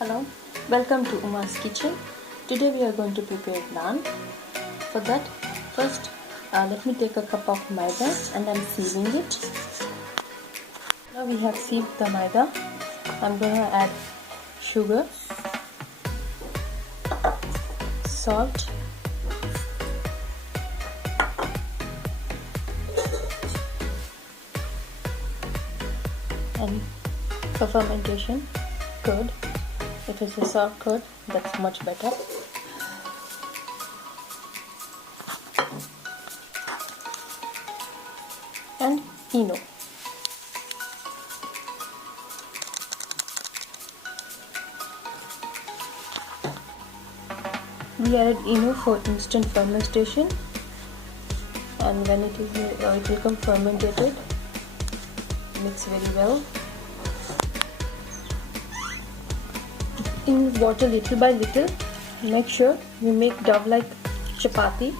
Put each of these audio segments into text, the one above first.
Hello, welcome to Uma's Kitchen. Today we are going to prepare naan. For that, first let me take a cup of maida and I'm sieving it. Now we have sieved the maida. I'm going to add sugar, salt, and for fermentation, curd. If it's a soft curd, that's much better. And ENO. We added ENO for instant fermentation, and when it will become fermented, mix very well. In water little by little. Make sure you make dough like chapati.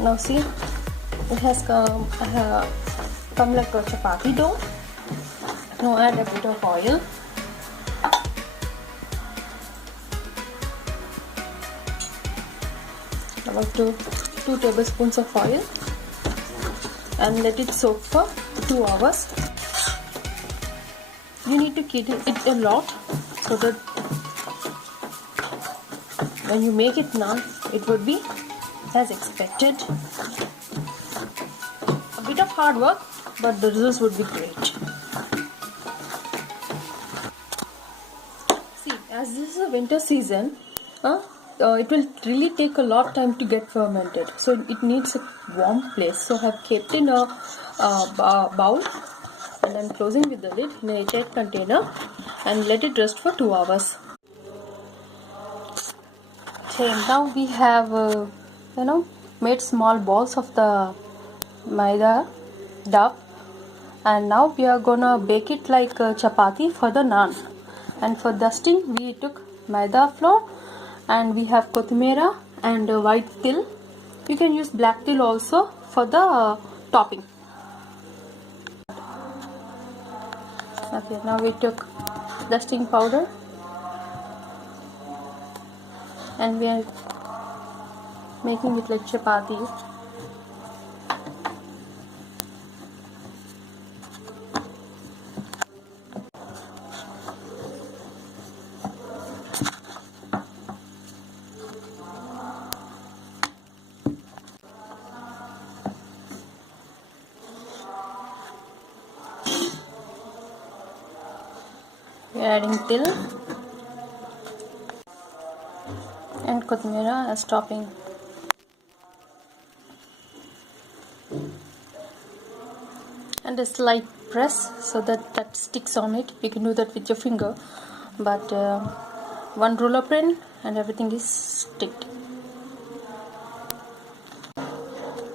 Now see, it has come like a chapati dough. Now add a bit of oil. About 2 tablespoons of oil. And let it soak for 2 hours. You need to keep it a lot so that when you make it naan, it would be as expected. A bit of hard work, but the results would be great. See, as this is a winter season, it will really take a lot of time to get fermented, so it needs a warm place. So I have kept in a bowl and I'm closing with the lid in a airtight container and let it rest for 2 hours. Okay, now we have made small balls of the maida dough, and now we are gonna bake it like a chapati for the naan. And for dusting, we took maida flour, and we have kothmira and white til. You can use black til also for the topping. Okay, now we took dusting powder and we are making it like chapati. We are adding til and kothmira as topping. And a slight press so that sticks on it. You can do that with your finger, but one roller pin and everything is sticked.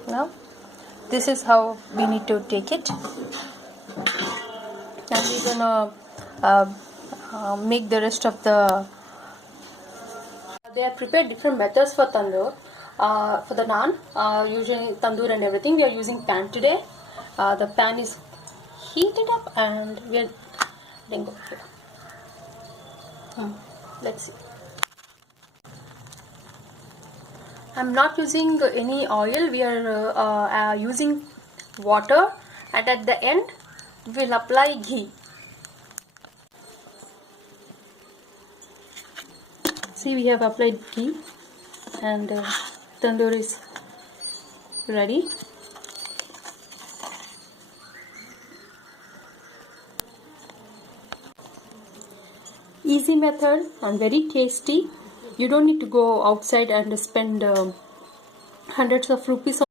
Now this is how we need to take it, and we're gonna make the rest of the. They have prepared different methods for tandoor. For the naan, usually tandoor and everything, we are using pan today. The pan is heated up and we are letting go here. Let's see. I'm not using any oil. We are using water, and at the end we'll apply ghee. See, we have applied ghee and tandoor is ready. Easy method and very tasty. You don't need to go outside and spend hundreds of rupees.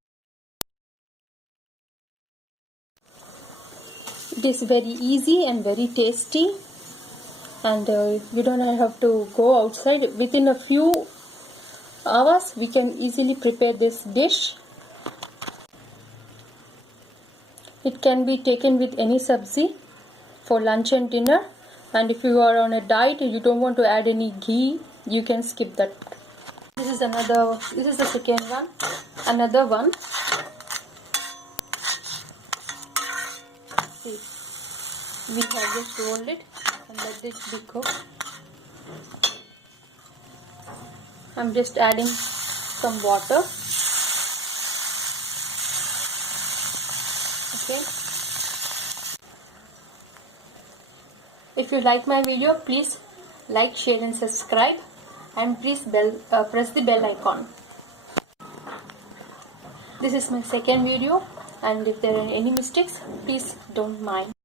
It is very easy and very tasty, and you don't have to go outside. Within a few hours we can easily prepare this dish. It can be taken with any sabzi for lunch and dinner, and if you are on a diet and you don't want to add any ghee, you can skip that. This is the second one. Another one. we have just rolled it and let it be cooked. I'm just adding some water. Okay. If you like my video, please like, share and subscribe, and please press the bell icon. This is my second video, and if there are any mistakes, please don't mind.